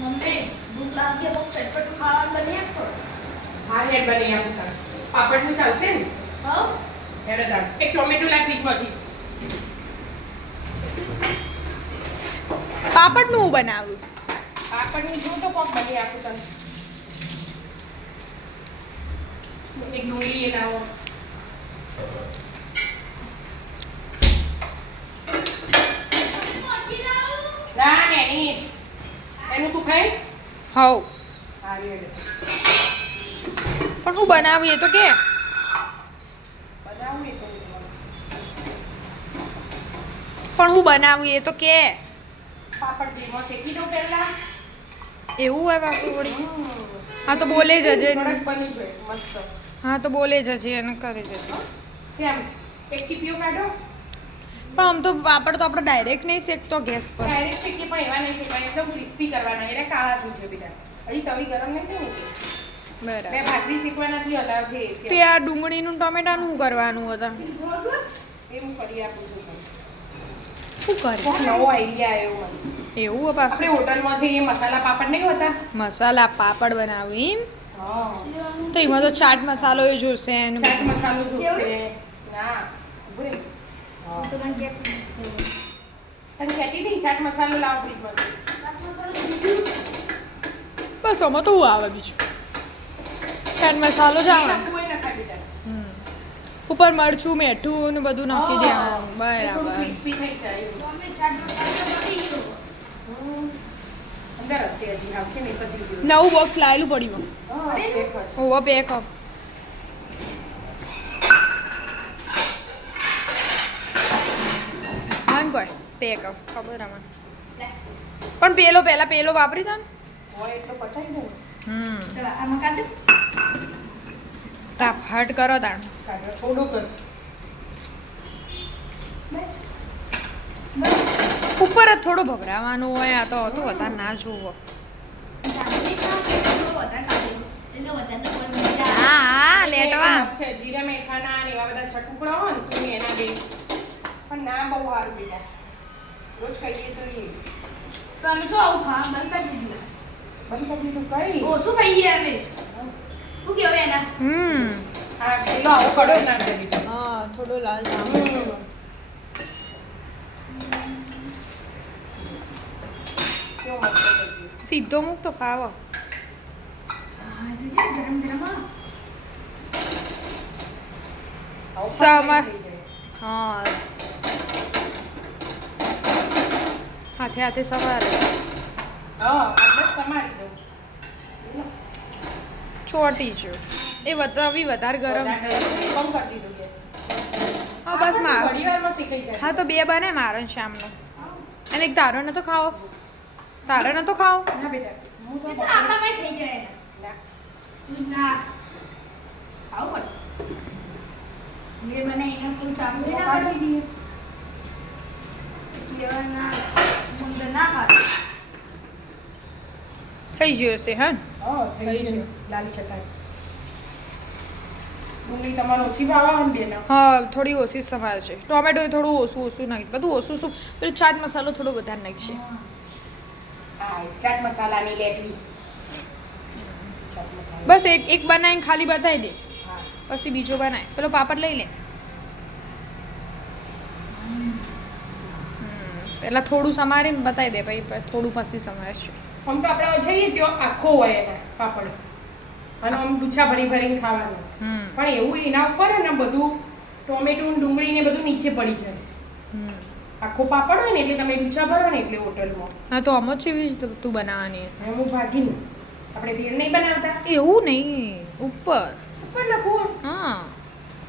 Mummy ભૂખ લાગી તો ચટપટું ખાવાનું બની આપો. હા હેડ બની આપું તને. પાપડનું ચાલશે ને? હા હેડ તાર એક ટોમેટો લાગ ફ્રીજમાંથી. પાપડનું હું બનાવું. પાપડનું જો તો કોક બની આપું તને. એક ડુંગળી એ લાવો. ના નેની જ. એનું તું ખાઈ? હવ હા હેડ. પણ હું બનાવું એ તો કે બનાવું ને તો પણ હું બનાવું એ તો કે પાપડ ઘીમાં શેકી દઉં પહેલા. એવું હોય બાપુ વળી. હા તો બોલે જ હજે. કડક બની જાય મસ્ત. હા તો બોલે જ હજે એને કરે જ હજે. કેમ એક ચીપીઓ કાઢો. પણ આમ તો પાપડ તો આપણે ડાયરેક્ટ નહીં શેકતો ગેસ પર. ડાયરેક્ટ શેકીએ પણ એવા નહીં શેકવાના, એકદમ ક્રિસ્પી કરવાના. એને કાળા થઈ જાય બેટા. હજી તવી ગરમ નહીં થઈ ને બે બરાબર. ભાખરી શેકવાના થી હલાવજે. તે આ ડુંગળીનું ટમેટાનું શું કરવાનું હતા? એ હું કરી આપું છું તમને. શું કરે? કોક નવો આઈડિયા આવ્યો મને. એવું હોય પાછું? આપણે હોટલમાં જઈએ મસાલા પાપડ નહીં હોતા? મસાલા પાપડ બનાવું એમ? હા. તો એમાં તો ચાટ મસાલો એ જોશે ને ચાટ બધું. મસાલો જોશે. ના ઉભરે. હા. તો મને કે તને કહેતી હતી ચાટ મસાલો લાવો ફ્રીજમાંથી. બસ આમાં તો શું આવે બીજું? ચાટ મસાલો જ આવે. નાખવું હોય નખાય બેટા. હમ. ઉપર મરચું મીઠું ને બધું નાખી દેવાનું. થોડું બરાબર. ક્રિસ્પી થઈ જાય. મમ્મી ચાટ મસાલો બની ગયો. અંદર હશે હજી આવશે ને પતી ગયું. નવું બોક્સ લાવેલું પડ્યું. હા, એક જ. હોવા પેક અપ. મન કોઈ પેક અપ ખબર આમાં. પણ પેલો પહેલા પેલો વાપરી દો ને. હોય એટલો પચાવી દે ને. તો આમાં કાઢો. હટ કરો તાણ. કાઢો થોડુંક જ. ઉપર જ થોડો ભભરાવાનું હોય આ તો હતું વધારે ના જોવો. હા હા લેટવા. છે જીરા મેથાના ને એવા બધા છટુકડા હોય ને તું એના દે. પણ ના બહુ સારું બેટા. રોજ ખાઈએ તો એ. તો અમે શું આવું ખાવા બંધ કરી દીધું. બંધ કરી દીધું કઈ? ઓછું ખાઈએ અમે. શું કહેવાય એના? હા પેલો આવો કડક ના કરી દીધો. હા થોડો લાલ જામ. કેવું મસ્ત થઈ ગયું. સીધો મૂક તો ખાવો. ગરમ ગરમ હા. આવું સમર. થઈ જાય. હા હાથે હાથે સવારે હા એટલે જ સમારી દઉં. ચોટી જો એ વધારે ગરમ થઈ. બંધ કરી દીધું ગેસ. હા બસ માર. થોડી વારમાં શેકાઈ જાય. હા તો બે બને મારો ને શ્યામનો. અને એક તારો નતો ખાવો. તારો નતો ખાવો. ના બેટા હું તો એ તો આપણામાં થઈ જાય એના. ના. ના આવું પડે જે બને એના ફૂલ ચાપુ ના પાડી દઈએ. લેવાના મુંદર ના પાડે. થઈ ગયો હશે હા ને? હા થઈ ગયું. લાલી ચટાઈ. ડુંગળી તમારે ઓછી ભાવે ને બેન? હા થોડી ઓછી સમાર છે. ટોમેટો થોડું ઓછું નાખી બધું ઓછું પેલું ચાટ મસાલો થોડો વધારે નાખશે. હા ચાટ મસાલાની લેટવી. ચાટ મસાલા. બસ એક બનાવીને ખાલી બતાવી દે હા. પછી બીજો બનાય પેલો પાપડ લઈ લે. પેલા થોડું સમારીને બતાવી દે પછી થોડું પછી સમારશું. આમ તો આપણે જઈએ ત્યાં આખો હોય એના પાપડ. અને આમ ડૂચા ભરીને ખાવાનું. પણ એવું એના ઉપર ને બધું ટોમેટું ડુંગળી ને બધું નીચે પડી જાય. આખો પાપડ હોય ને એટલે તમે ડૂચા ભરો ને એટલે હોટલમાં. હા તો આમ જ એવી જ તું બનાવવાની. હું ભાગીને આપણે ભેળ નહીં બનાવતા એવું નહીં ઉપર. ઉપર લખું. હા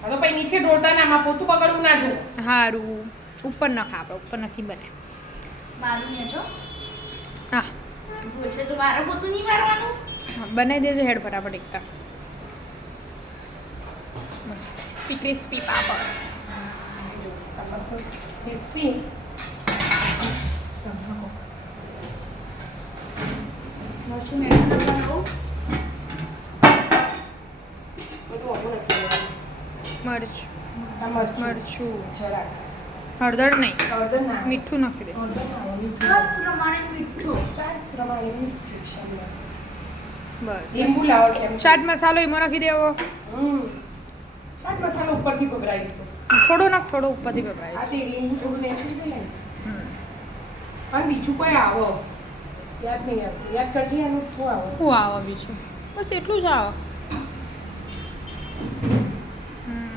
હા તો પછી નીચે ઢોળતા ના આમાં પોતું પકડવું ના જો. સારું ઉપર નખ આપણે ઉપર નથી બને. મારું ને જો હા જોશે તો મારું પોતું નહીં મારવાનું. બનાવી દેજો હેડ ફટાફટ એકતા. મસ્ત ક્રિસ્પી પાપડ. જો આ મસ્ત ક્રિસ્પી. મરચું મેઠું લગાવું. બધું આવું નથી લેવાનું. મરચું આ મરચું મરચું જરાક હળદર નહીં, હળદર ના મીઠું નાખી દે. હળદર ના મીઠું. સ્વાદ પ્રમાણે મીઠું. સ્વાદ પ્રમાણે મીઠું શાકમાં. બસ. લીંબુ લાવો છે એમ. ચાટ મસાલો એમાં નાખી દેવો. ચાટ મસાલો ઉપરથી ભભરાઈશું. થોડો નાખ, થોડો ઉપરથી આ વપરાય. તે લીંબુ થોડું નાખી દે ને. હમ. અને બીજું કોઈ આવો યાદ નહીં આવતું. યાદ કરજે એનું શું આવો. શું આવે બીજું? બસ એટલું જ આવે. હમ.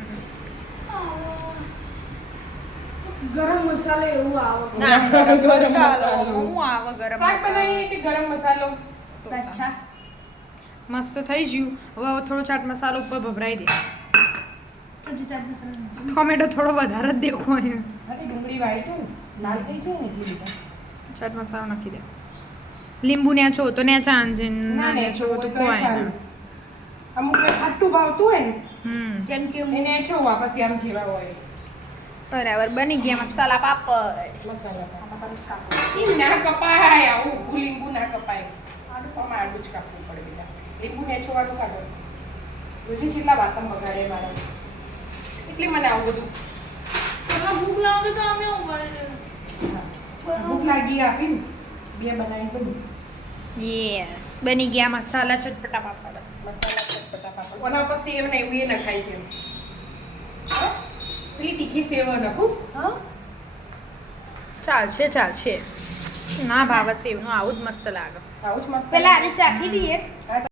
ગરમ મસાલો એવું આવે. ના, ગરમ ગરમ મસાલો. મસાલો. હું આવે ગરમ શાક મસાલો. બનાવીએ કે ગરમ મસાલો. અચ્છા. મસ્ત થઈ ગયું. હવે થોડો ચાટ મસાલો ઉપર ભભરાઈ દે. હજી ચાટ મસાલો નથી. ટોમેટો થોડો વધારે જ દેવો અહીંયા. અરે ડુંગળી વાળી તો લાલ થઈ જાય ને એટલી બધા. ચાટ મસાલો નાખી દે. લીંબુ નેચો તો નેચા આંજે, ના નેચો તો કોઈ ના. અમુક ને ખાટું ભાવતું હોય ને હમ. કેમ કે હું એને છો વાપસ આમ જેવા હોય બરાબર બની ગયા મસાલા પાપડ. મસાલા એ ના કપાય આવું ઊભું લીંબુ ના કપાય આડું આડું જ કાપવું પડે બેટા લીંબુ નેચો વાળું કાઢો રોજી જેટલા વાસણ બગાડે મારા એટલે મને આવું બધું તમે ભૂખ લાગે તો અમે ઉભા ભૂખ લાગી આપી બે બનાવી બધું યસ બની ગયા મસાલા ચટપટા પાપડ. મસાલા ચટપટા પાપડ ઓના ઉપર સેવ ને એવું એ નખાય સેવ હા? પેલી તીખી સેવ નાખું હા ચાલશે ચાલશે. ના ભાવે સેવનું આવું જ મસ્ત લાગે. આવું જ મસ્ત પેલા આને ચાખી લઈએ. હા,